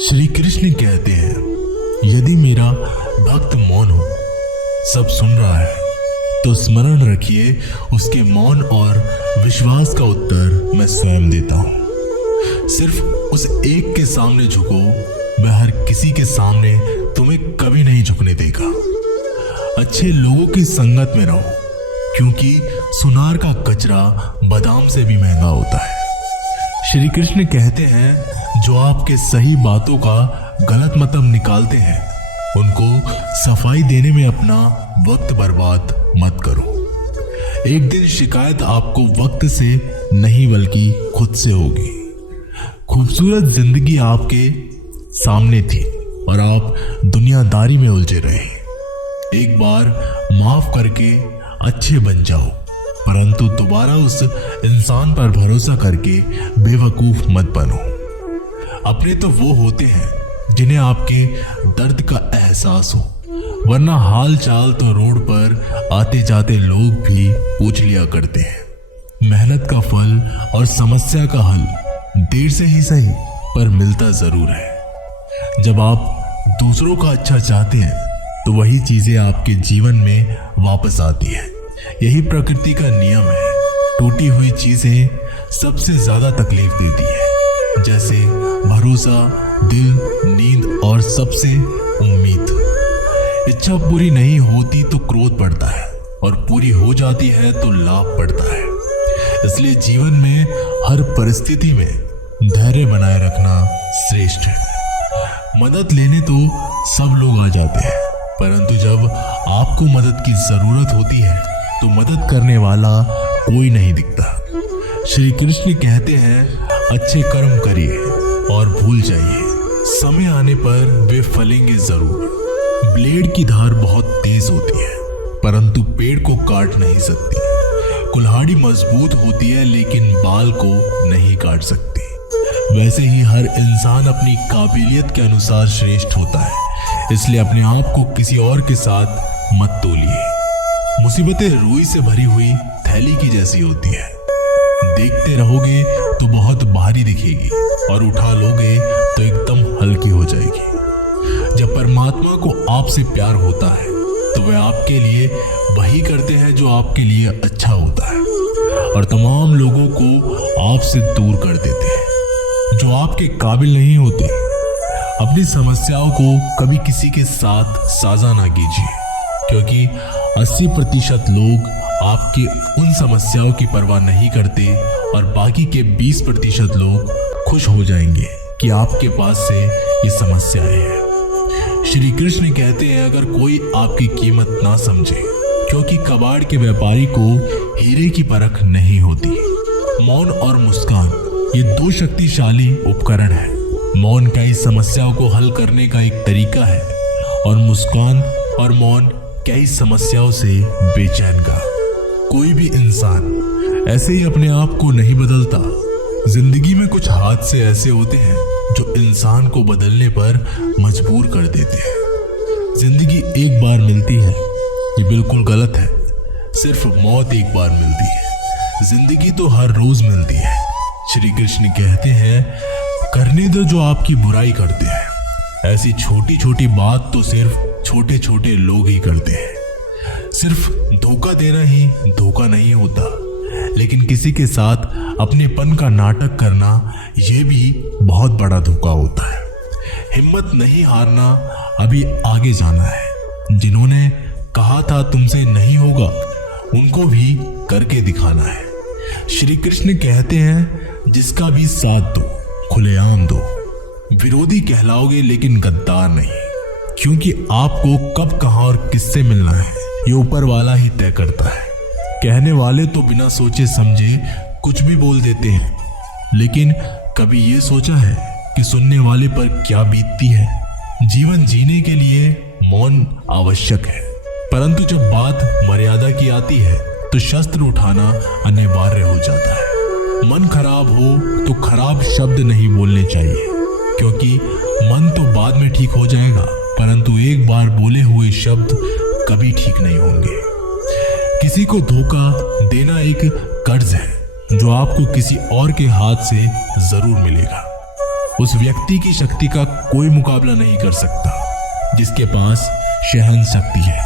श्री कृष्ण कहते हैं, यदि मेरा भक्त मौन हो, सब सुन रहा है, तो स्मरण रखिए उसके मौन और विश्वास का उत्तर मैं स्वयं देता हूं। सिर्फ उस एक के सामने झुको, वह हर किसी के सामने तुम्हें कभी नहीं झुकने देगा। अच्छे लोगों की संगत में रहो, क्योंकि सुनार का कचरा बादाम से भी महंगा होता है। श्री कृष्ण कहते हैं, जो आपके सही बातों का गलत मतलब निकालते हैं, उनको सफाई देने में अपना वक्त बर्बाद मत करो। एक दिन शिकायत आपको वक्त से नहीं बल्कि खुद से होगी। खूबसूरत जिंदगी आपके सामने थी और आप दुनियादारी में उलझे रहे। एक बार माफ करके अच्छे बन जाओ, परंतु दोबारा उस इंसान पर भरोसा करके बेवकूफ मत बनो। अपने तो वो होते हैं जिन्हें आपके दर्द का एहसास हो, वरना हाल चाल तो रोड पर आते जाते लोग भी पूछ लिया करते हैं। मेहनत का फल और समस्या का हल देर से ही सही पर मिलता जरूर है। जब आप दूसरों का अच्छा चाहते हैं तो वही चीजें आपके जीवन में वापस आती है। यही प्रकृति का नियम है। टूटी हुई चीजें सबसे ज्यादा तकलीफ देती है, जैसे भरोसा, दिल, नींद और सबसे उम्मीद। इच्छा पूरी नहीं होती तो क्रोध बढ़ता है, और पूरी हो जाती है तो लाभ बढ़ता है। इसलिए जीवन में हर परिस्थिति में धैर्य बनाए रखना श्रेष्ठ है। मदद लेने तो सब लोग आ जाते हैं, परंतु जब आपको मदद की जरूरत होती है तो मदद करने वाला कोई नहीं दिखता। श्री कृष्ण कहते हैं, अच्छे कर्म करिए और भूल जाइए, समय आने पर वे फलेंगे जरूर। ब्लेड की धार बहुत तेज होती है, परंतु पेड़ को काट नहीं सकती। कुल्हाड़ी मजबूत होती है, लेकिन बाल को नहीं काट सकती। वैसे ही हर इंसान अपनी काबिलियत के अनुसार श्रेष्ठ होता है। इसलिए अपने आप को किसी और के साथ मत तोलिए। मुसीबतें रुई से भरी हुई थैली की जैसी होती है। देखते रहोगे तो बहुत भारी दिखेगी, और उठा लोगे तो एकदम हल्की हो जाएगी। जब परमात्मा को आपसे प्यार होता है तो वे आपके लिए वही करते हैं जो आपके लिए अच्छा होता है, और तमाम लोगों को आपसे दूर कर देते हैं जो आपके काबिल नहीं होते। अपनी समस्याओं को कभी किसी के साथ साझा ना कीजिए, क्योंकि 80% लोग आपकी उन समस्याओं की परवाह नहीं करते, और बाकी के 20% लोग खुश हो जाएंगे कि आपके पास से ये समस्याएं हैं। श्री कृष्ण कहते हैं, अगर कोई आपकी कीमत ना समझे, क्योंकि कबाड़ के व्यापारी को हीरे की परख नहीं होती। मौन और मुस्कान ये दो शक्तिशाली उपकरण हैं। मौन कई समस्याओं को हल करने का एक तरीका है, और मुस्कान और मौन कई समस्याओं से बेचैन का। कोई भी इंसान ऐसे ही अपने आप को नहीं बदलता। जिंदगी में कुछ हादसे ऐसे होते हैं जो इंसान को बदलने पर मजबूर कर देते हैं। जिंदगी एक बार मिलती है, ये बिल्कुल गलत है। सिर्फ मौत एक बार मिलती है। जिंदगी तो हर रोज मिलती है। श्री कृष्ण कहते हैं, करने दो जो आपकी बुराई करते हैं। ऐसी छोटी छोटी बात तो सिर्फ छोटे छोटे लोग ही करते हैं। सिर्फ धोखा देना ही धोखा नहीं होता, लेकिन किसी के साथ अपनेपन का नाटक करना यह भी बहुत बड़ा धोखा होता है। हिम्मत नहीं हारना, अभी आगे जाना है। जिन्होंने कहा था तुमसे नहीं होगा, उनको भी करके दिखाना है। श्री कृष्ण कहते हैं, जिसका भी साथ दो, खुलेआम दो। विरोधी कहलाओगे लेकिन गद्दार नहीं, क्योंकि आपको कब, कहां और किससे मिलना है ये ऊपर वाला ही तय करता है। कहने वाले तो बिना सोचे समझे कुछ भी बोल देते हैं, लेकिन कभी ये सोचा है कि सुनने वाले पर क्या बीतती है। जीवन जीने के लिए मौन आवश्यक है, परंतु जब बात मर्यादा की आती है तो शस्त्र उठाना अनिवार्य हो जाता है। मन खराब हो तो खराब शब्द नहीं बोलने चाहिए, क्योंकि मन तो बाद में ठीक हो जाएगा, परंतु एक बार बोले हुए शब्द कभी ठीक नहीं होंगे। किसी को धोखा देना एक कर्ज है जो आपको किसी और के हाथ से जरूर मिलेगा। उस व्यक्ति की शक्ति का कोई मुकाबला नहीं कर सकता जिसके पास सहन शक्ति है।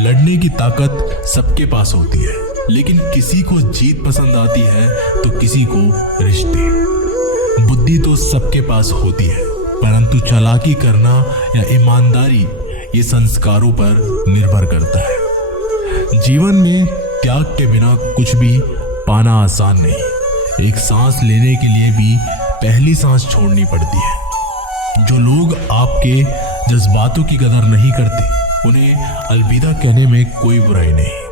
लड़ने की ताकत सबके पास होती है, लेकिन किसी को जीत पसंद आती है तो किसी को रिश्ते। बुद्धि तो सबके पास होती है, परंतु चालाकी करना या ईमानदारी ये संस्कारों पर निर्भर करता है। जीवन में त्याग के बिना कुछ भी पाना आसान नहीं। एक सांस लेने के लिए भी पहली सांस छोड़नी पड़ती है। जो लोग आपके जज्बातों की कदर नहीं करते उन्हें अलविदा कहने में कोई बुराई नहीं।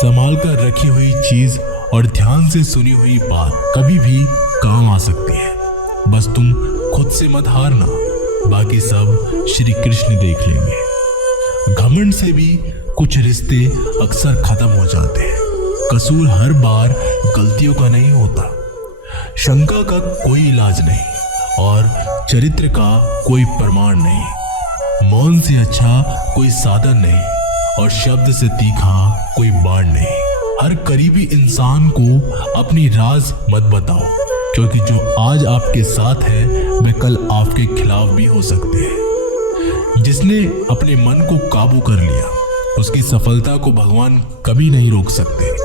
संभाल कर रखी हुई चीज और ध्यान से सुनी हुई बात कभी भी काम आ सकती है। बस तुम खुद से मत हारना, बाकी सब श्री कृष्ण देख लेंगे। घमंड से भी कुछ रिश्ते अक्सर खत्म हो जाते हैं। कसूर हर बार गलतियों का नहीं होता। शंका का कोई इलाज नहीं और चरित्र का कोई प्रमाण नहीं। मौन से अच्छा कोई साधन नहीं और शब्द से तीखा कोई बाण नहीं। हर करीबी इंसान को अपनी राज मत बताओ, क्योंकि जो आज आपके साथ है वे कल आपके खिलाफ भी हो सकते हैं। जिसने अपने मन को काबू कर लिया उसकी सफलता को भगवान कभी नहीं रोक सकते।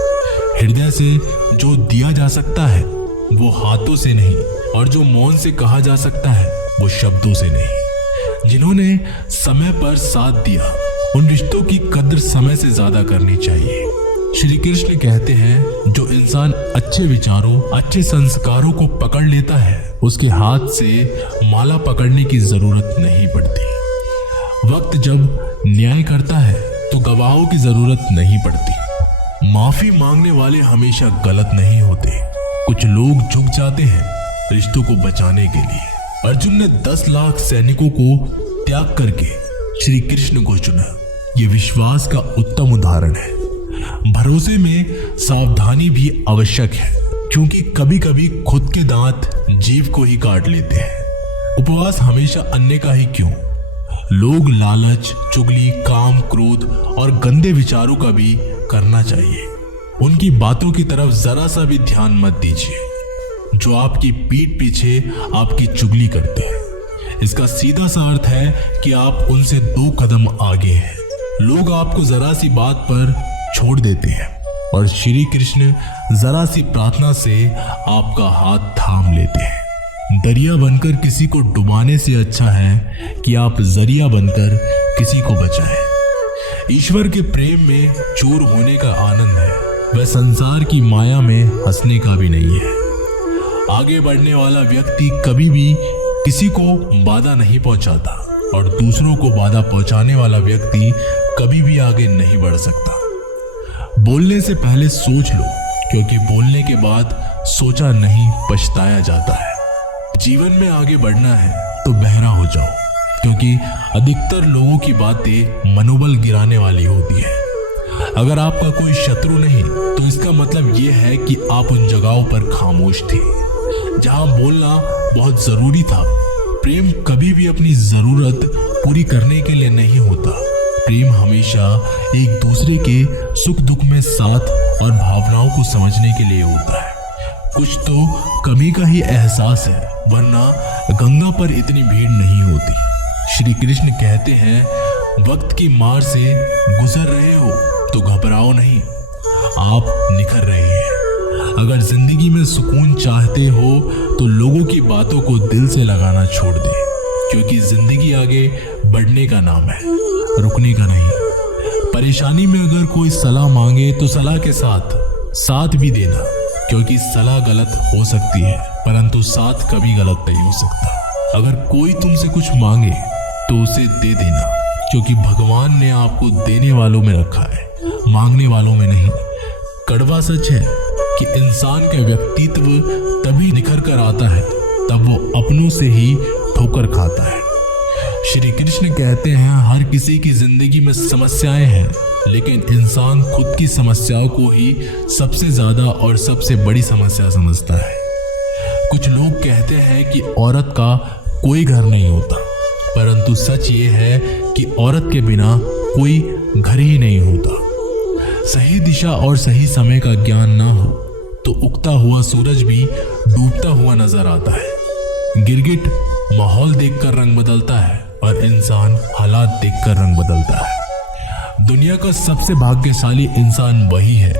हृदय से जो दिया जा सकता है वो हाथों से नहीं, और जो मौन से कहा जा सकता है वो शब्दों से नहीं। जिन्होंने समय पर साथ दिया उन रिश्तों की कद्र समय से ज्यादा करनी चाहिए। श्री कृष्ण कहते हैं जो इंसान अच्छे विचारों, अच्छे संस्कारों को पकड़ लेता है उसके हाथ से माला पकड़ने की जरूरत नहीं पड़ती। वक्त जब न्याय करता है तो गवाहों की जरूरत नहीं पड़ती। माफी मांगने वाले हमेशा गलत नहीं होते। कुछ लोग झुक जाते हैं रिश्तों को बचाने के लिए। अर्जुन ने 10 लाख सैनिकों को त्याग करके श्री कृष्ण को चुना। ये विश्वास का उत्तम उदाहरण है। भरोसे में सावधानी भी आवश्यक है, क्योंकि कभी कभी खुद के दांत जीव को ही काट लेते हैं। उपवास हमेशा अन्य का ही क्यों? लोग लालच, चुगली, काम, क्रोध और गंदे विचारों का भी करना चाहिए। उनकी बातों की तरफ जरा सा भी ध्यान मत दीजिए जो आपकी पीठ पीछे आपकी चुगली करते हैं। इसका सीधा सा अर्थ है कि आप उनसे 2 कदम आगे हैं। लोग आपको जरा सी बात पर छोड़ देते हैं और श्री कृष्ण जरा सी प्रार्थना से आपका हाथ थाम लेते हैं। दरिया बनकर किसी को डुबाने से अच्छा है कि आप जरिया बनकर किसी को बचाएं। ईश्वर के प्रेम में चोर होने का आनंद है, वह संसार की माया में हंसने का भी नहीं है। आगे बढ़ने वाला व्यक्ति कभी भी किसी को बाधा नहीं पहुंचाता और दूसरों को बाधा पहुंचाने वाला व्यक्ति कभी भी आगे नहीं बढ़ सकता। बोलने से पहले सोच लो, क्योंकि बोलने के बाद सोचा नहीं पछताया जाता है। जीवन में आगे बढ़ना है तो बहरा हो जाओ, क्योंकि अधिकतर लोगों की बातें मनोबल गिराने वाली होती है। अगर आपका कोई शत्रु नहीं तो इसका मतलब यह है कि आप उन जगहों पर खामोश थे जहां बोलना बहुत जरूरी था। प्रेम कभी भी अपनी जरूरत पूरी करने के लिए नहीं होता। प्रेम हमेशा एक दूसरे के सुख दुख में साथ और भावनाओं को समझने के लिए होता है। कुछ तो कमी का ही एहसास है, वरना गंगा पर इतनी भीड़ नहीं होती। श्री कृष्ण कहते हैं वक्त की मार से गुजर रहे हो तो घबराओ नहीं, आप निखर रहे हैं। अगर जिंदगी में सुकून चाहते हो तो लोगों की बातों को दिल से लगाना छोड़ दे, क्योंकि जिंदगी आगे बढ़ने का नाम है, रुकने का नहीं। परेशानी में अगर कोई सलाह मांगे तो सलाह के साथ भी देना, क्योंकि सलाह गलत हो सकती है परंतु साथ कभी गलत नहीं हो सकता। अगर कोई तुमसे कुछ मांगे तो उसे दे देना, क्योंकि भगवान ने आपको देने वालों में रखा है, मांगने वालों में नहीं। कड़वा सच है कि इंसान का व्यक्तित्व तभी निखर कर आता है तब वो अपनों से ही ठोकर खाता है। श्री कृष्ण कहते हैं हर किसी की जिंदगी में समस्याएं हैं, लेकिन इंसान खुद की समस्याओं को ही सबसे ज्यादा और सबसे बड़ी समस्या समझता है। कुछ लोग कहते हैं कि औरत का कोई घर नहीं होता, परंतु सच ये है कि औरत के बिना कोई घर ही नहीं होता। सही दिशा और सही समय का ज्ञान ना हो तो उगता हुआ सूरज भी डूबता हुआ नजर आता है। गिरगिट माहौल देखकर रंग बदलता है और इंसान हालात देखकर रंग बदलता है। दुनिया का सबसे भाग्यशाली इंसान वही है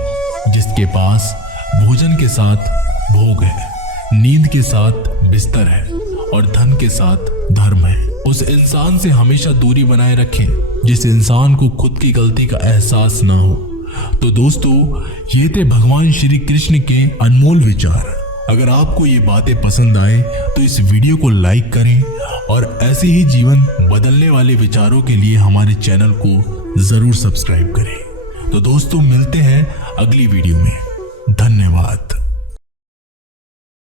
जिसके पास भोजन के साथ भोग है, नींद के साथ बिस्तर है और धन के साथ धर्म है। उस इंसान से हमेशा दूरी बनाए रखें जिस इंसान को खुद की गलती का एहसास ना हो। तो दोस्तों, ये थे भगवान श्री कृष्ण के अनमोल विचार। अगर आपको ये बातें पसंद आए तो इस वीडियो को लाइक करें और ऐसे ही जीवन बदलने वाले विचारों के लिए हमारे चैनल को जरूर सब्सक्राइब करें। तो दोस्तों, मिलते हैं अगली वीडियो में।